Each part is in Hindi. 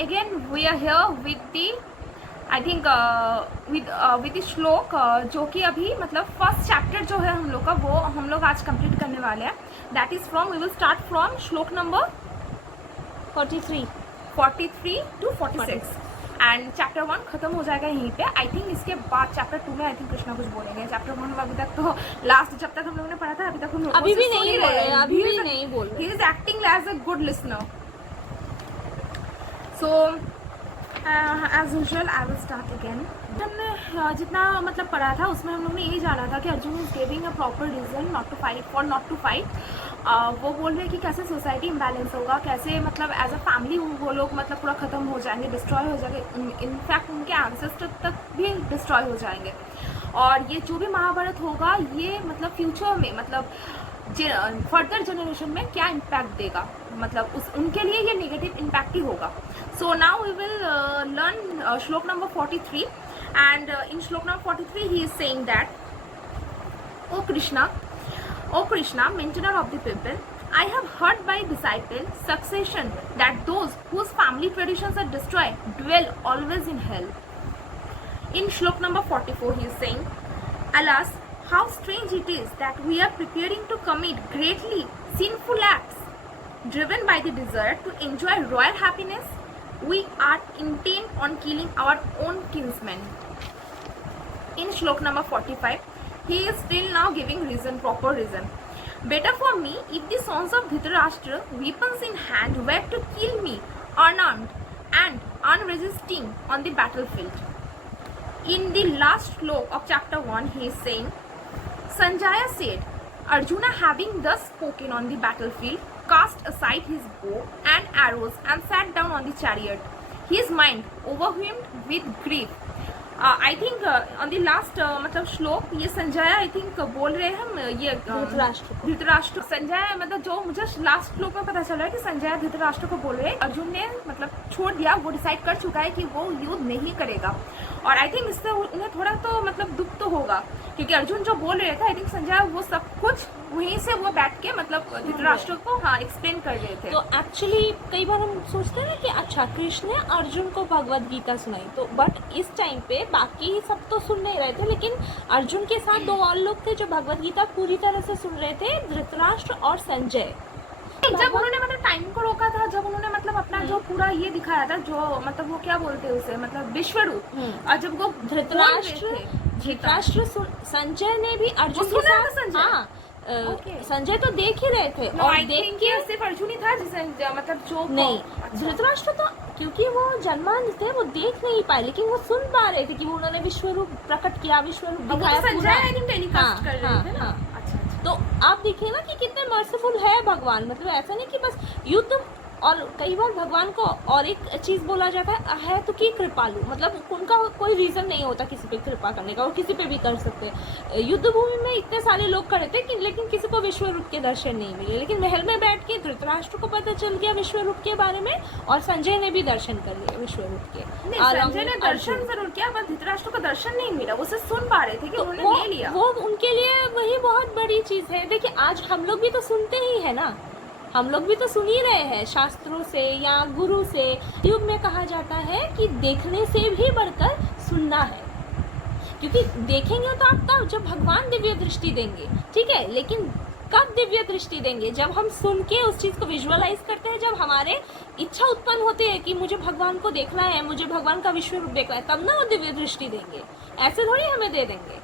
again we are here with the I think with श्लोक जो कि अभी मतलब फर्स्ट चैप्टर जो है हम लोग का वो हम लोग आज कंप्लीट करने वाले हैं. That is from we will start from shloka number 43 to 46 and chapter 1 खत्म हो जाएगा यहीं पे. आई थिंक इसके बाद चैप्टर 2 में आई थिंक कृष्णा कुछ बोलेंगे. चैप्टर 1 में अभी तक तो लास्ट जब तक हम लोगों ने पढ़ा था अभी तक हम अभी भी नहीं बोल रहे, अभी भी नहीं बोल रहे. He is acting as a good listener. So as usual I will start again. हमने जितना मतलब पढ़ा था उसमें हम लोगों ने यही जाना था कि Arjun is giving a proper reason not to fight for not to fight. वो बोल रहे हैं कि कैसे सोसाइटी इम्बैलेंस होगा, कैसे मतलब एज अ फैमिली वो लोग मतलब पूरा ख़त्म हो जाएंगे, डिस्ट्रॉय हो जाएंगे. इनफैक्ट उनके एंसेस्टर तक भी डिस्ट्रॉय हो जाएंगे. और ये जो भी महाभारत होगा ये मतलब फ्यूचर में मतलब फर्दर जनरेशन में क्या इम्पैक्ट देगा, मतलब उनके लिए ये नेगेटिव इम्पैक्ट ही होगा. So now we will learn shloka number 43 and in shloka number 43 he is saying that O Krishna, maintainer of the people, I have heard by disciple succession that those whose family traditions are destroyed dwell always in hell. In Shlok number 44 he is saying, alas, how strange it is that we are preparing to commit greatly sinful acts. Driven by the desire to enjoy royal happiness, we are intent on killing our own kinsmen. In Shlok number 45, he is still now giving reason, proper reason. Better for me if the sons of Dhritarashtra, weapons in hand, were to kill me unarmed and unresisting on the battlefield. In the last slok of chapter 1, he is saying, Sanjaya said, Arjuna having thus spoken on the battlefield, cast aside his bow and arrows and sat down on the chariot, his mind overwhelmed with grief. I think on the last मतलब श्लोक ये संजय आई थिंक बोल रहे हैं हम ये धृतराष्ट्र संजय मतलब जो मुझे लास्ट श्लोक में पता चला है कि संजय धृतराष्ट्र को बोल रहे हैं अर्जुन ने मतलब छोड़ दिया, वो डिसाइड कर चुका है कि वो युद्ध नहीं करेगा. और आई थिंक इससे उन्हें थोड़ा तो मतलब दुख तो होगा क्योंकि अर्जुन जो बोल रहे थे आई थिंक संजय वो सब कुछ वहीं से वो बैठ के मतलब धृतराष्ट्र को एक्सप्लेन कर रहे थे. तो एक्चुअली कई बार हम सोचते हैं ना कि अच्छा कृष्ण ने अर्जुन को भगवद गीता सुनाई, तो बट इस टाइम पे बाकी सब तो सुन नहीं रहे थे, लेकिन अर्जुन के साथ 2 और लोग थे जो भगवद गीता पूरी तरह से सुन रहे थे, धृतराष्ट्र और संजय. जब उन्होंने मतलब टाइम को रोका था, जब उन्होंने मतलब अपना जो पूरा ये दिखाया था जो मतलब वो क्या बोलते हैं उसे मतलब विश्व रूप, और जब वो धृतराष्ट्र संजय ने भी अर्जुन के साथ हाँ संजय तो देख ही रहे थे और देख के सिर्फ अर्जुन ही था जिसे मतलब जो नहीं धृतराष्ट्र तो क्योंकि वो जन्मांध थे वो देख नहीं पाए, लेकिन वो सुन पा रहे थे कि वो उन्होंने विश्व रूप प्रकट किया, विश्व रूप दिखाया पूरा. तो आप देखिए ना कि कितने मर्सीफुल है भगवान. मतलब ऐसा नहीं कि बस युद्ध, और कई बार भगवान को और एक चीज बोला जाता है तो कि कृपालु, मतलब उनका कोई रीजन नहीं होता किसी पे कृपा करने का, और किसी पे भी कर सकते हैं. युद्ध भूमि में इतने सारे लोग खड़े थे कि लेकिन किसी को विश्व रूप के दर्शन नहीं मिले, लेकिन महल में बैठ के धृतराष्ट्र को पता चल गया विश्व रूप के बारे में, और संजय ने भी दर्शन कर लिया विश्व रूप के. संजय ने दर्शन जरूर किया पर धृतराष्ट्र को दर्शन नहीं मिला, वो सिर्फ सुन पा रहे थे कि उन्होंने ले लिया. वो उनके लिए वही बहुत बड़ी चीज है. देखिए आज हम लोग भी तो सुनते ही है ना, हम लोग भी तो सुन ही रहे हैं शास्त्रों से या गुरु से. युग में कहा जाता है कि देखने से भी बढ़कर सुनना है, क्योंकि देखेंगे तो आप तब जब भगवान दिव्य दृष्टि देंगे, ठीक है, लेकिन कब दिव्य दृष्टि देंगे? जब हम सुन के उस चीज को विजुअलाइज करते हैं, जब हमारे इच्छा उत्पन्न होती है कि मुझे भगवान को देखना है, मुझे भगवान का विश्व रूप देखना है, तब ना वो दिव्य दृष्टि देंगे. ऐसे थोड़ी हमें दे देंगे.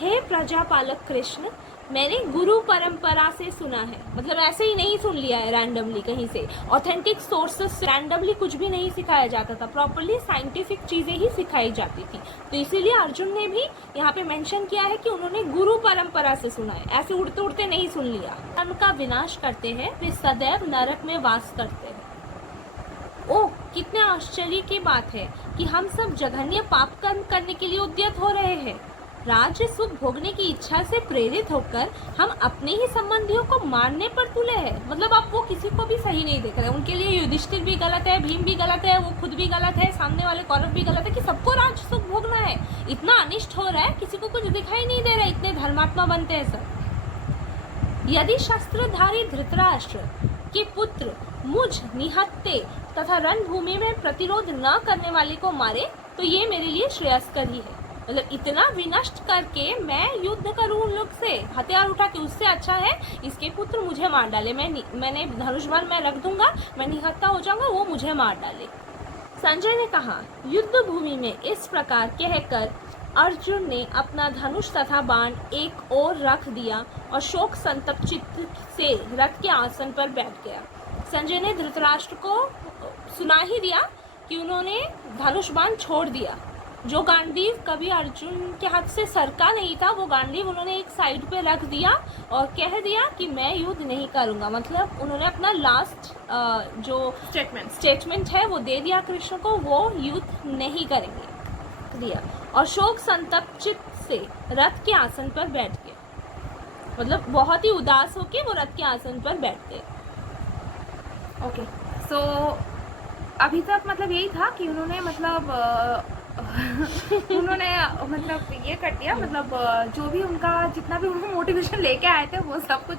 हे प्रजापालक कृष्ण, मैंने गुरु परंपरा से सुना है, मतलब ऐसे ही नहीं सुन लिया है रैंडमली कहीं से, ऑथेंटिक सोर्सेस से रैंडमली कुछ भी नहीं सिखाया जाता था, प्रॉपरली साइंटिफिक चीजें ही सिखाई जाती थी. तो इसीलिए अर्जुन ने भी यहाँ पे मेंशन किया है कि उन्होंने गुरु परंपरा से सुना है, ऐसे उड़ते उड़ते नहीं सुन लिया. कर्म का विनाश करते हैं वे सदैव नरक में वास करते हैं. ओह कितने आश्चर्य की बात है कि हम सब जघन्य पाप कर्म करने के लिए उद्यत हो रहे हैं. राज्य सुख भोगने की इच्छा से प्रेरित होकर हम अपने ही संबंधियों को मारने पर तुले हैं. मतलब आप वो किसी को भी सही नहीं देख रहे. उनके लिए युधिष्ठिर भी गलत है, भीम भी गलत है, वो खुद भी गलत है, सामने वाले कौरव भी गलत है कि सबको राज्य सुख भोगना है. इतना अनिष्ट हो रहा है, किसी को कुछ दिखाई नहीं दे रहा है, इतने धर्मात्मा बनते हैं सब. यदि शस्त्रधारी धृतराष्ट्र कि पुत्र मुझ निहत्ते तथा रणभूमि में प्रतिरोध न करने वाले को मारे तो ये मेरे लिए श्रेयस्कर ही है। मतलब इतना विनष्ट करके मैं युद्ध करूं उन लोग से, हथियार उठा के, उससे अच्छा है इसके पुत्र मुझे मार डाले। मैंने धनुष बाण मैं रख दूंगा, मैं निहत्ता हो जाऊंगा, वो मुझे मार डाले। संजय ने कहा, युद्ध भूमि में इस प्रकार कहकर अर्जुन ने अपना धनुष तथा बाण एक ओर रख दिया और शोक संतप्त चित्त से रथ के आसन पर बैठ गया। संजय ने धृतराष्ट्र को सुना ही दिया कि उन्होंने धनुष बाण छोड़ दिया। जो गांडीव कभी अर्जुन के हाथ से सरका नहीं था, वो गांडीव उन्होंने एक साइड पे रख दिया और कह दिया कि मैं युद्ध नहीं करूंगा। मतलब उन्होंने अपना लास्ट जो स्टेटमेंट है वो दे दिया कृष्ण को, वो युद्ध नहीं करेंगे दिया। और शोक संतप्त चित्त से रथ के आसन पर बैठ गए। मतलब बहुत ही उदास होके वो रथ के आसन पर बैठ गए। ओके, सो अभी तक मतलब यही था कि उन्होंने मतलब उन्होंने मतलब ये कर दिया, मतलब जो भी उनका जितना भी उनको मोटिवेशन लेके आए थे वो सब कुछ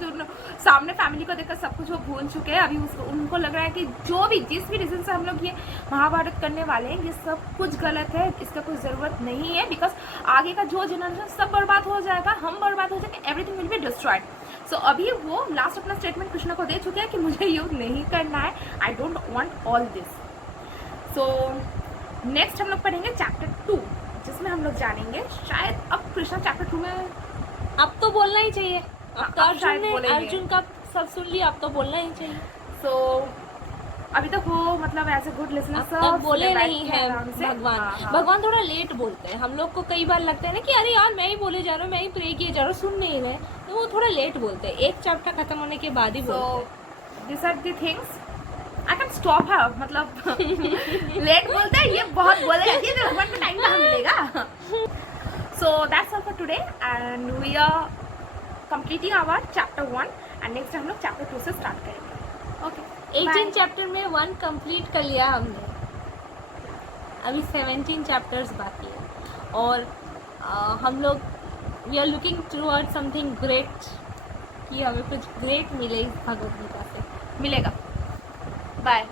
सामने फैमिली को देखकर सब कुछ वो भूल चुके हैं। अभी उनको लग रहा है कि जो भी जिस भी रीजन से हम लोग ये महाभारत करने वाले हैं ये सब कुछ गलत है, इसका कोई ज़रूरत नहीं है, बिकॉज आगे का जो जनरेशन सब बर्बाद हो जाएगा, हम बर्बाद हो जाएंगे, एवरीथिंग विल बी डिस्ट्रॉयड। सो अभी वो लास्ट अपना स्टेटमेंट कृष्ण को दे चुके हैं कि मुझे युद्ध नहीं करना है, I don't want all this. So next हम लोग पढ़ेंगे चैप्टर 2, जिसमें हम लोग जानेंगे शायद अब कृष्णा चैप्टर 2 में अब तो बोलना ही चाहिए। अब तो शायद अर्जुन का सब सुन लिया, अब तो बोलना ही चाहिए। सो अभी तक वो मतलब एज ए गुड लिसनर सब बोले नहीं है भगवान। हाँ। भगवान थोड़ा लेट बोलते हैं। हम लोग को कई बार लगता है ना कि अरे यार मैं ही बोले जा रहा हूँ, मैं ही प्रे किए जा रहा हूँ, सुन नहीं रहे, तो वो थोड़ा लेट बोलते हैं। एक चैप्टर खत्म होने के बाद ही बोलते हैं। This are the things I can stop her, मतलब लेट बोलते हैं, ये बहुत बोले जाती है, तो भगवान को टाइम कहाँ मिलेगा। So that's all for today and we are completing our chapter 1 and next हम लोग चैप्टर 2 से स्टार्ट करेंगे। ओके, 18 चैप्टर में 1 कंप्लीट कर लिया हमने, अभी 17 चैप्टर्स बाकी है और हम लोग we are looking toward something great, कि हमें कुछ ग्रेट मिले इस भगवद गीता से। मिलेगा। बाय।